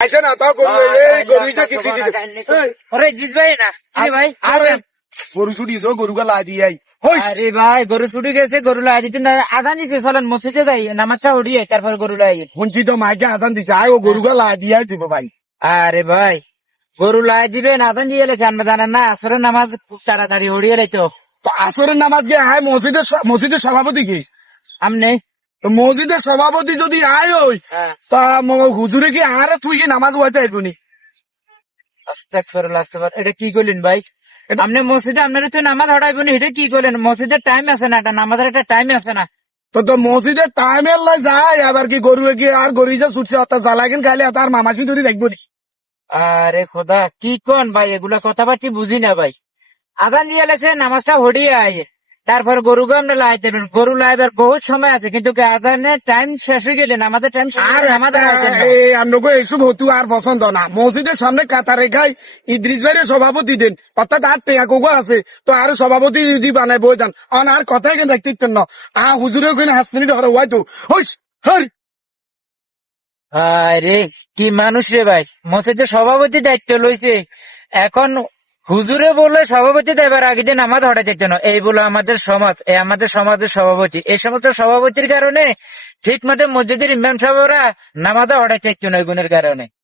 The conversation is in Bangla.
আইসে না তাও গরু এই গরুটা কিছু ওরে জিত ভাই না আরে ভাই আরে গরু ছুটিস গরুকে লা দিয়ে আই হইস আরে ভাই গরু ছুটি গেছে গরু লাই দিতে না আদান দিতে চলেন মসজিদে যাই নামাজটা উড়িয়ে তারপর গরু লাই শুনছি তো মাইকে আজান দিছে আয় ও গরুকে লা দিয়ে আই দিব ভাই আরে ভাই গরু লাই দিবেন আদান দিয়ে এলেছে আমরা জানেন না আসরে নামাজ খুব তাড়াতাড়ি উড়িয়ে লাইতো তো আসরের নামাজ গিয়ে আয় মসজিদের সভাপতি কি আমনে তো মসজিদের সভাপতি যদি আয় ওই তা হুজুরে কি আরে তুই কি নামাজ হইতে আইবনি আস্তাগফিরুল্লাহ আস্তাগফিরুল্লাহ এটা কি করলেন ভাই আপনি মসজিদে আপনার তো নামাজ হটাইবেন এটা কি করলেন মসজিদের টাইম আছে না এটা নামাজের একটা টাইম আছে না তো মসজিদের টাইমের লাই যায় আবার কি গরু গিয়ে আর গরু যে ছুটছে অর্থাৎ জ্বালাগেন খাইলে তার মামাসি ধরে দেখবো নি আরে খোদা কি কোন ভাই এগুলা কথাবার্তি বুঝি না ভাই আদান দিয়ে লেছে নামাজটা হটিয়ে আয় তারপর গরুকে আমরা লাইতে গরু লাইবার বহুত সময় আছে কিন্তু আদানের টাইম শেষ হয়ে গেলে আমাদের টাইম আর আমাদের আমনগো এইসব হতু আর পছন্দ না মসজিদের সামনে কাতারে খাই ইদ্রিস ভাইয়ের সভাপতি দেন অর্থাৎ আর টেয়া কোগো আছে তো আর সভাপতি যদি বানাই বই যান আর কথাই কেন দেখতে না হুজুরে ওখানে 5 মিনিট হরে হয়তো হইস হর আরে কি মানুষ রে ভাই মসজিদের সভাপতি দায়িত্ব লইছে এখন হুজুরে বলে সভাপতি দেবার আগে দিন নামাজ হঠাৎ যেত না এই বলে আমাদের সমাজ এই আমাদের সমাজের সভাপতি এই সমস্ত সভাপতির কারণে ঠিক মতো মসজিদের ইমাম সাহেবরা নামাজে হঠাৎ চাইতো না এই গুণের কারণে